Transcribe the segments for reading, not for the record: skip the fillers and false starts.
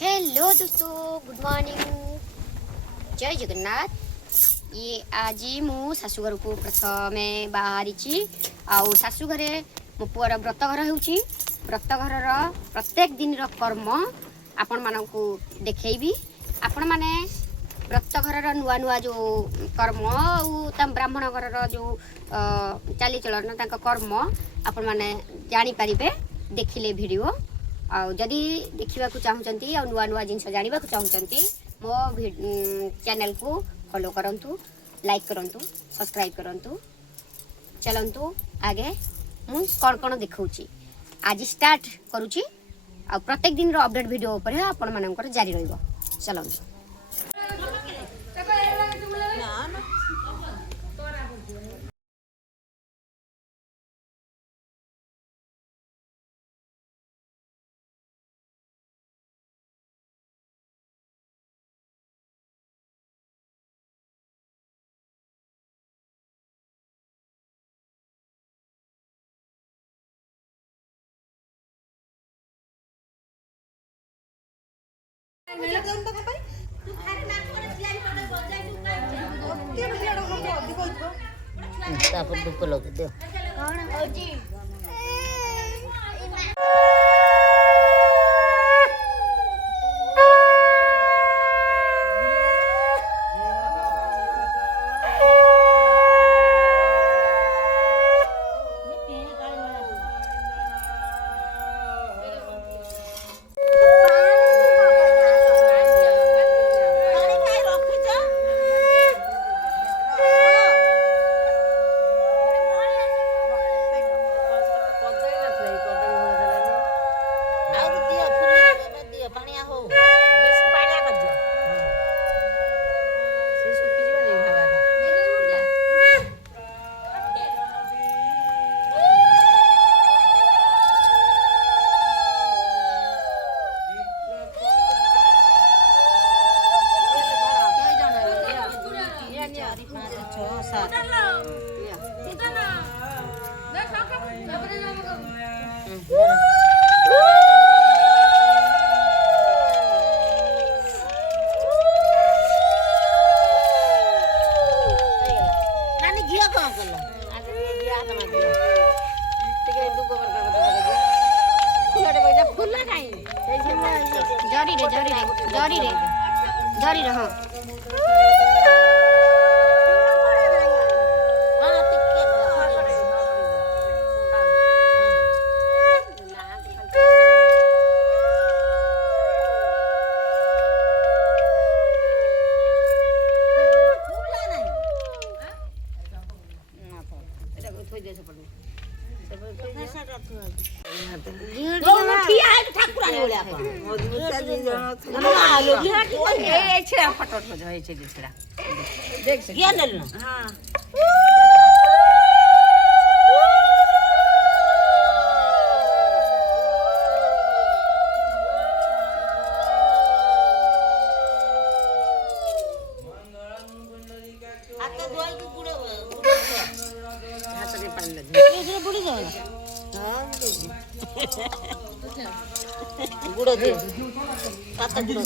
Hello दोस्तों, good morning, जय जगन्नाथ। ये आज मु शाशुघर को प्रथमे बाहरी आउ शाशुघर मो पुअर व्रतघर होउची। व्रतघर प्रत्येक दिन कर्म आपण मानकू देखैबी। आपण माने व्रतघर नुआ नुआ जो कर्म आउ ब्राह्मण घर जो चाली चलन तांका कर्म आपण माने जानी पारिबे देखिले वीडियो। जदि देखा चाहूँगी आ नुआ नुआ जिन जानवा चाहूँगी मो चैनल को फॉलो करंतु, लाइक करंतु, सब्सक्राइब करंतु। चलंतु आगे मु कौन कौन देखौची आज स्टार्ट करुची। आ प्रत्येक दिन रो अपडेट वीडियो ऊपर आपण मानकर जारी रहइबो। चलंतु तापर धूप लगे दियो कौन होची जरी रे हाँ गुड़ दे पाता गुड़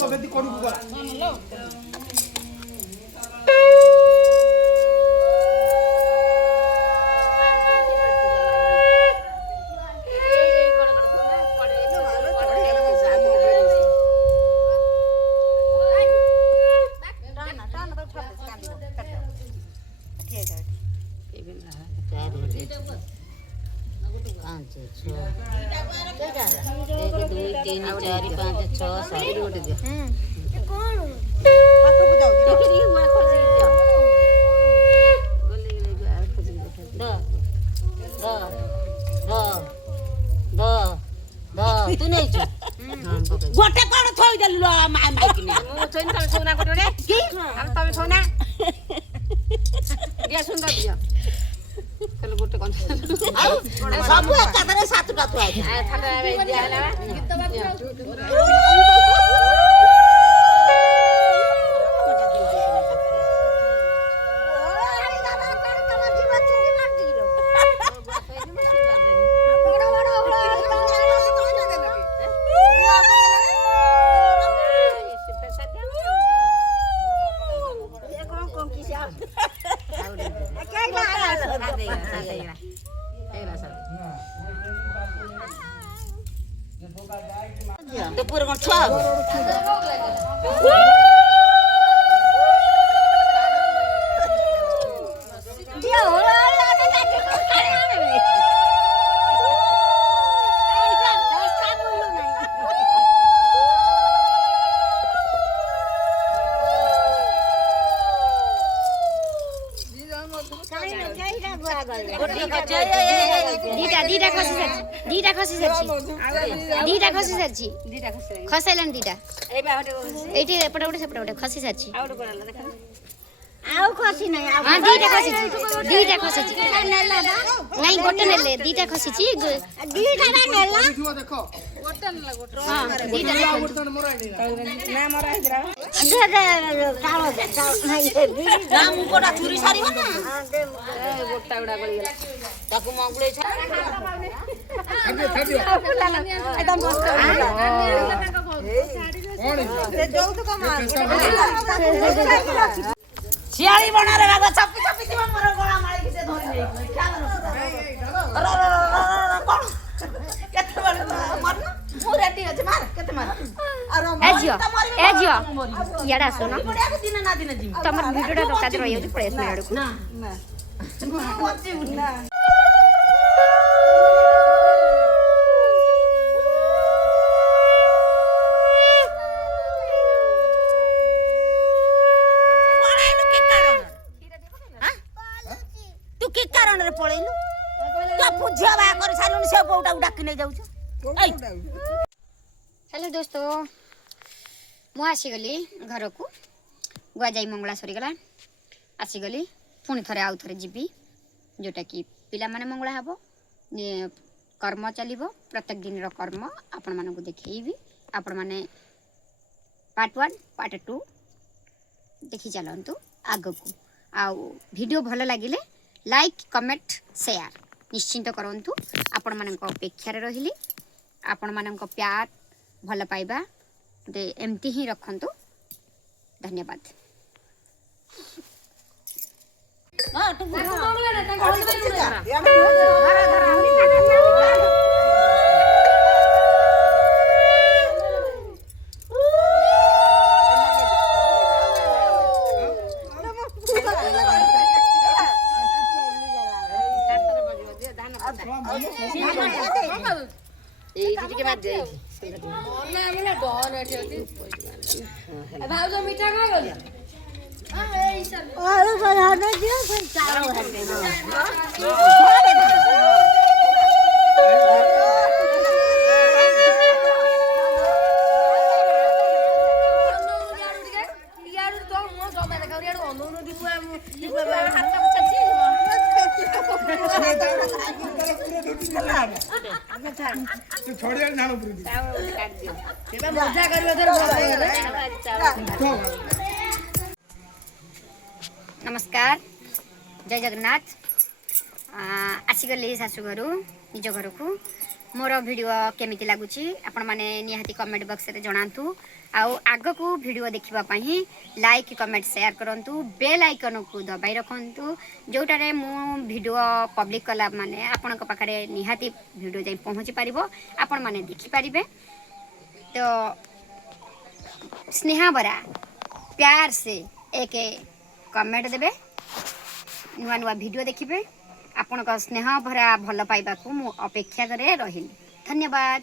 तू नहीं गोटे कौन थोई देलु माइक ने थोइन तमे सोना गोटे रे की हम तमे सोना दिया सुंदर दिया कल गोटे कौन सब एकादरे सातटा थुआ है थाला दिया हला गीत बात ତୋ ପୁଅର କ'ଣ ଛୁଆ ହବ? ଦିଟା ଖସି ସାରିଛି ଖସାଇଲାଣି ଦିଟା ଏଇଠି ଏପଟେ ଗୋଟେ ସେପଟେ ଗୋଟେ ଖସି ସାରିଛି ଆଉ ଖସି ନାହିଁ ହଁ ଦିଟା ଖସିଛି ନାଇଁ ଗୋଟେ ନେଲେ ଦିଟା ଖସିଛି ଦିଟା ନେଲା ହଁ ଦିଟା ମୁଁ କୋଟା ଚୁରି ସାରିବ ନା ତାକୁ ମଙ୍ଗୁଳେଇ ଶିଆଳି ବଣରେ ବାଘ ଚାପି ଚାପି ଥିବ ମୋର ଗଳା ମାଳିକି ସେ ଧରି ନେଇ କେତେବେଳେ ମରନ ମୁଁ ରେଡି ଅଛି ମାର କେତେ ମାର ଏ ଝିଅ ଇଆଡ଼େ ଆସ ନା ଦିନ ନା ଦିନ ଯିବି ତମର ଭିଡ଼ିଓଟା ଦୋକାନରେ ରହିଯାଉଛି ପଳେଇ ଆସିଲା ଆଡ଼କୁ ତୁ କି କାରଣରେ ପଳେଇଲୁ ତୁ ଝିଅ ବାହା କରି ସାରିଲୁଣି ସେ ବୋଉଟାକୁ ଡାକି ନେଇ ଯାଉଛୁ ହ୍ୟାଲୋ ଦୋସ୍ତ ମୁଁ ଆସିଗଲି ଘରକୁ ଗୁଆ ଯାଇ ମଙ୍ଗଳା ସରିଗଲା ଆସିଗଲି ପୁଣି ଥରେ ଆଉ ଥରେ ଯିବି ଯେଉଁଟାକି ପିଲାମାନେ ମଙ୍ଗଳା ହେବ କର୍ମ ଚାଲିବ ପ୍ରତ୍ୟେକ ଦିନର କର୍ମ ଆପଣମାନଙ୍କୁ ଦେଖେଇବି ଆପଣମାନେ ପାର୍ଟ 1 ପାର୍ଟ 2 ଦେଖି ଚାଲନ୍ତୁ ଆଗକୁ ଆଉ ଭିଡ଼ିଓ ଭଲ ଲାଗିଲେ ଲାଇକ୍ କମେଣ୍ଟ ସେୟାର ନିଶ୍ଚିନ୍ତ କରନ୍ତୁ ଆପଣମାନଙ୍କ ଅପେକ୍ଷାରେ ରହିଲି ଆପଣମାନଙ୍କ ପ୍ୟାର ଭଲ ପାଇବା ଏମିତି ହିଁ ରଖନ୍ତୁ ଧନ୍ୟବାଦ ଏଇଠି ଟିକେ ବାଦ ଭାଉଜ ମିଠା ଖାଇଗଲି नमस्कार जय जगन्नाथ आसीगली शाशु घर निज घर को मोर वीडियो केमिति लगुची आपण माने निहाती कमेंट बॉक्स रे जणांतु आउ आग को वीडियो देखिबा पई लाइक कमेंट शेयर करंतु बेल आइकन को दबाई रखंतु जोटारे मु वीडियो पब्लिक कला माने आपण को पाखरे निहाती वीडियो जाई पहुंची परिबो आपण माने देखि परिबे तो स्नेहा बरा प्यार से एक कमेंट देबे नुआ नुआ वीडियो देखिबे आपण का स्नेह भरा भल पाइबा को मु अपेक्षा करे रहिली धन्यवाद।